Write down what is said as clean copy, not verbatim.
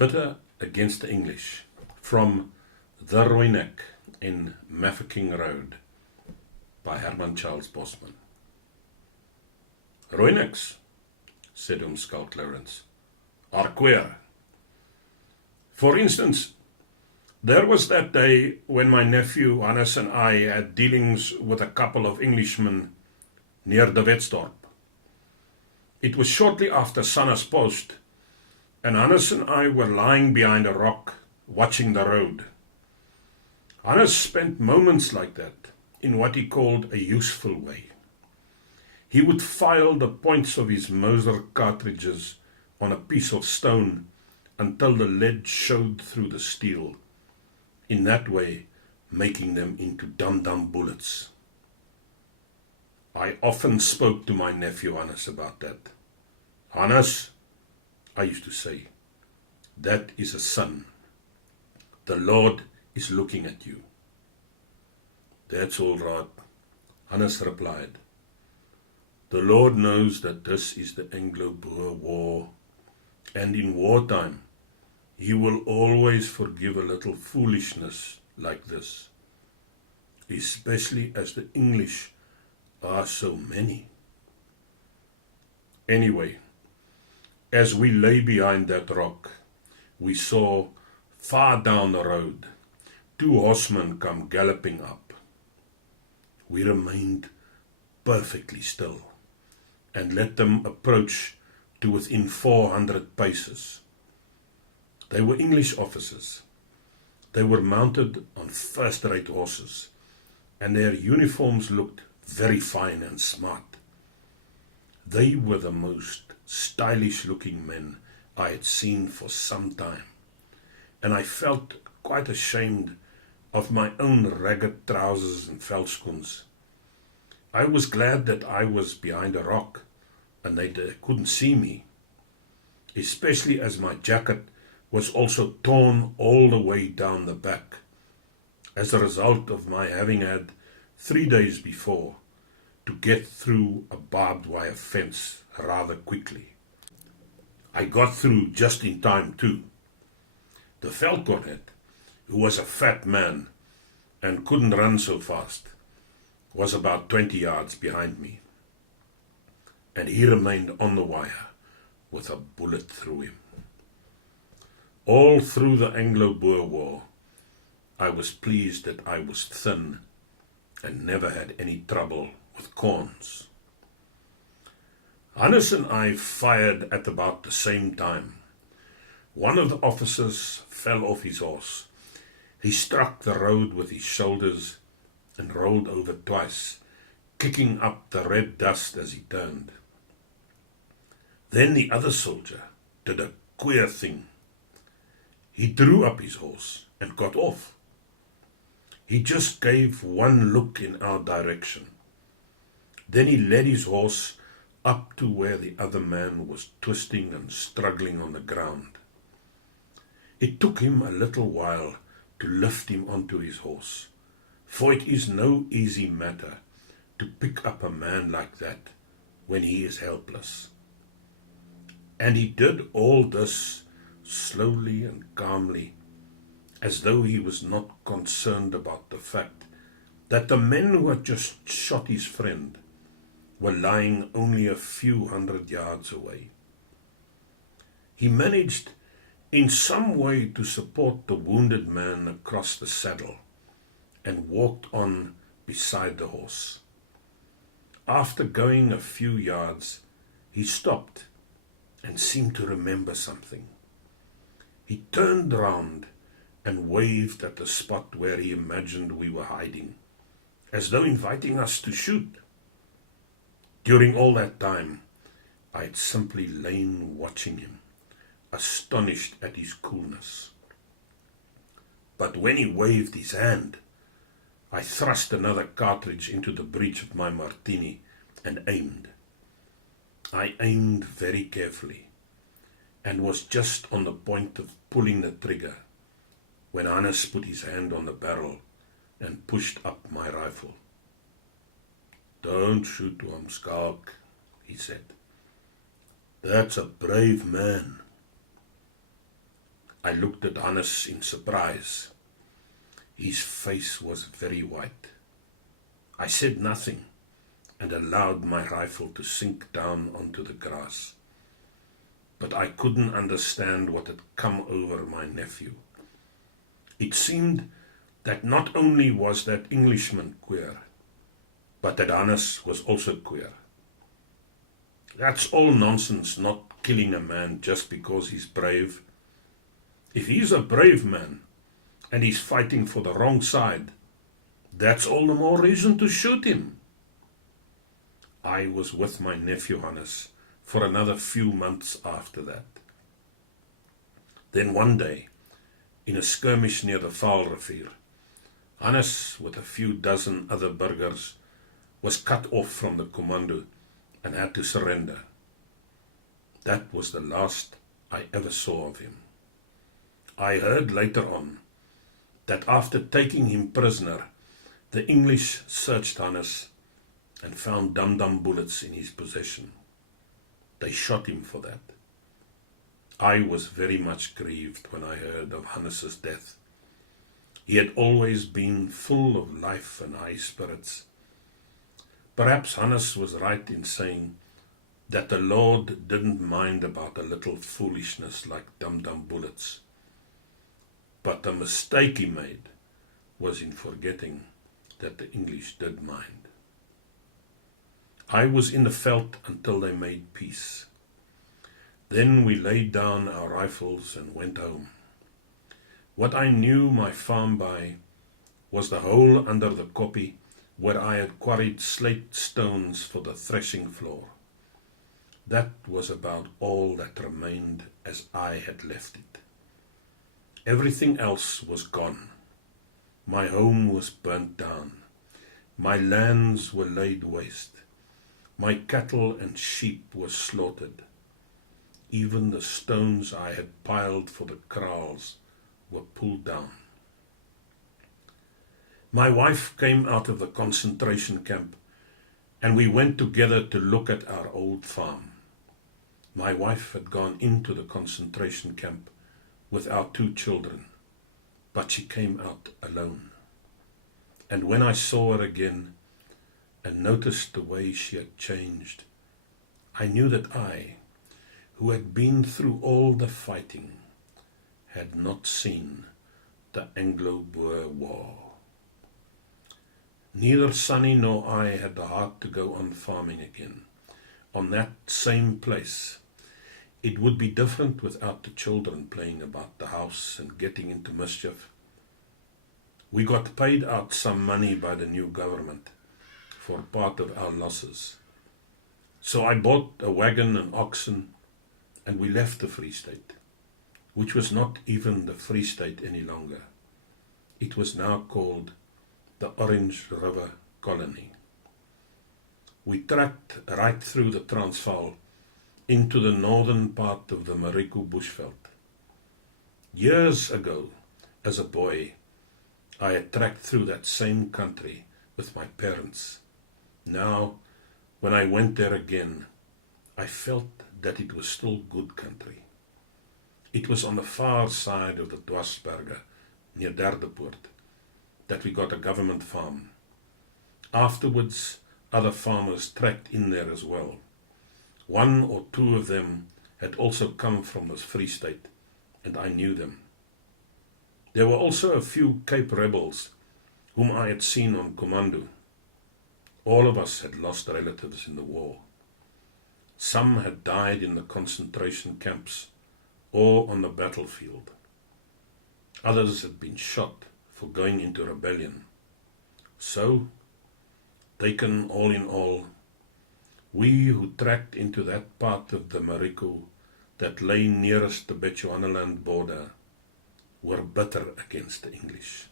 Bitter Against the English, from the Rooinek in Mafeking Road, by Herman Bosman. Rooineks, said Scout Clarence, are queer. For instance, there was that day when my nephew Hannes and I had dealings with a couple of Englishmen near the Wetsdorp. It was shortly after Sanna's post, and Hannes and I were lying behind a rock watching the road. Hannes spent moments like that in what he called a useful way. He would file the points of his Moser cartridges on a piece of stone until the lead showed through the steel, in that way making them into dum-dum bullets. I often spoke to my nephew Hannes about that. Hannes, I used to say, that is a son. The Lord is looking at you. That's all right, Hannes replied. The Lord knows that this is the Anglo-Boer War, and in wartime, He will always forgive a little foolishness like this, especially as the English are so many. Anyway, as we lay behind that rock, we saw, far down the road, 2 horsemen come galloping up. We remained perfectly still and let them approach to within 400 paces. They were English officers. They were mounted on first-rate horses, and their uniforms looked very fine and smart. They were the most stylish-looking men I had seen for some time, and I felt quite ashamed of my own ragged trousers and veldskoens. I was glad that I was behind a rock and they couldn't see me, especially as my jacket was also torn all the way down the back, as a result of my having had 3 days before to get through a barbed wire fence rather quickly. I got through just in time too. The veldkornet, who was a fat man and couldn't run so fast, was about 20 yards behind me, and he remained on the wire with a bullet through him. All through the Anglo-Boer War, I was pleased that I was thin and never had any trouble with corns. Hannes and I fired at about the same time. One of the officers fell off his horse. He struck the road with his shoulders and rolled over twice, kicking up the red dust as he turned. Then the other soldier did a queer thing. He drew up his horse and got off. He just gave one look in our direction. Then he led his horse up to where the other man was twisting and struggling on the ground. It took him a little while to lift him onto his horse, for it is no easy matter to pick up a man like that when he is helpless. And he did all this slowly and calmly, as though he was not concerned about the fact that the men who had just shot his friend were lying only a few 100 yards away. He managed in some way to support the wounded man across the saddle and walked on beside the horse. After going a few yards, he stopped and seemed to remember something. He turned round and waved at the spot where he imagined we were hiding, as though inviting us to shoot. During all that time, I had simply lain watching him, astonished at his coolness. But when he waved his hand, I thrust another cartridge into the breech of my martini and aimed. I aimed very carefully and was just on the point of pulling the trigger when Hannes put his hand on the barrel and pushed up my rifle. "Don't shoot him, Skalk," he said. "That's a brave man." I looked at Hannes in surprise. His face was very white. I said nothing and allowed my rifle to sink down onto the grass. But I couldn't understand what had come over my nephew. It seemed that not only was that Englishman queer, but that Hannes was also queer. That's all nonsense, not killing a man just because he's brave. If he's a brave man and he's fighting for the wrong side, that's all the more reason to shoot him. I was with my nephew Hannes for another few months after that. Then one day, in a skirmish near the Vaalrivier, Hannes, with a few dozen other burgers, was cut off from the commando and had to surrender. That was the last I ever saw of him. I heard later on that after taking him prisoner, the English searched Hannes and found dum-dum bullets in his possession. They shot him for that. I was very much grieved when I heard of Hannes's death. He had always been full of life and high spirits. Perhaps Hannes was right in saying that the Lord didn't mind about a little foolishness like dum-dum bullets. But the mistake he made was in forgetting that the English did mind. I was in the veld until they made peace. Then we laid down our rifles and went home. What I knew my farm by was the hole under the koppie where I had quarried slate stones for the threshing floor. That was about all that remained as I had left it. Everything else was gone. My home was burnt down. My lands were laid waste. My cattle and sheep were slaughtered. Even the stones I had piled for the kraals were pulled down. My wife came out of the concentration camp, and we went together to look at our old farm. My wife had gone into the concentration camp with our 2 children, but she came out alone. And when I saw her again and noticed the way she had changed, I knew that I, who had been through all the fighting, had not seen the Anglo-Boer War. Neither Sunny nor I had the heart to go on farming again, on that same place. It would be different without the children playing about the house and getting into mischief. We got paid out some money by the new government for part of our losses. So I bought a wagon and oxen, and we left the Free State, which was not even the Free State any longer. It was now called the Orange River Colony. We trekked right through the Transvaal into the northern part of the Marico Bushveld. Years ago, as a boy, I had trekked through that same country with my parents. Now, when I went there again, I felt that it was still good country. It was on the far side of the Dwarsberge, near Derdepoort, that we got a government farm. Afterwards, other farmers trekked in there as well. 1 or 2 of them had also come from the Free State, and I knew them. There were also a few Cape rebels whom I had seen on commando. All of us had lost relatives in the war. Some had died in the concentration camps or on the battlefield. Others had been shot for going into rebellion. So, taken all in all, we who trekked into that part of the Marico that lay nearest the Bechuanaland border were bitter against the English.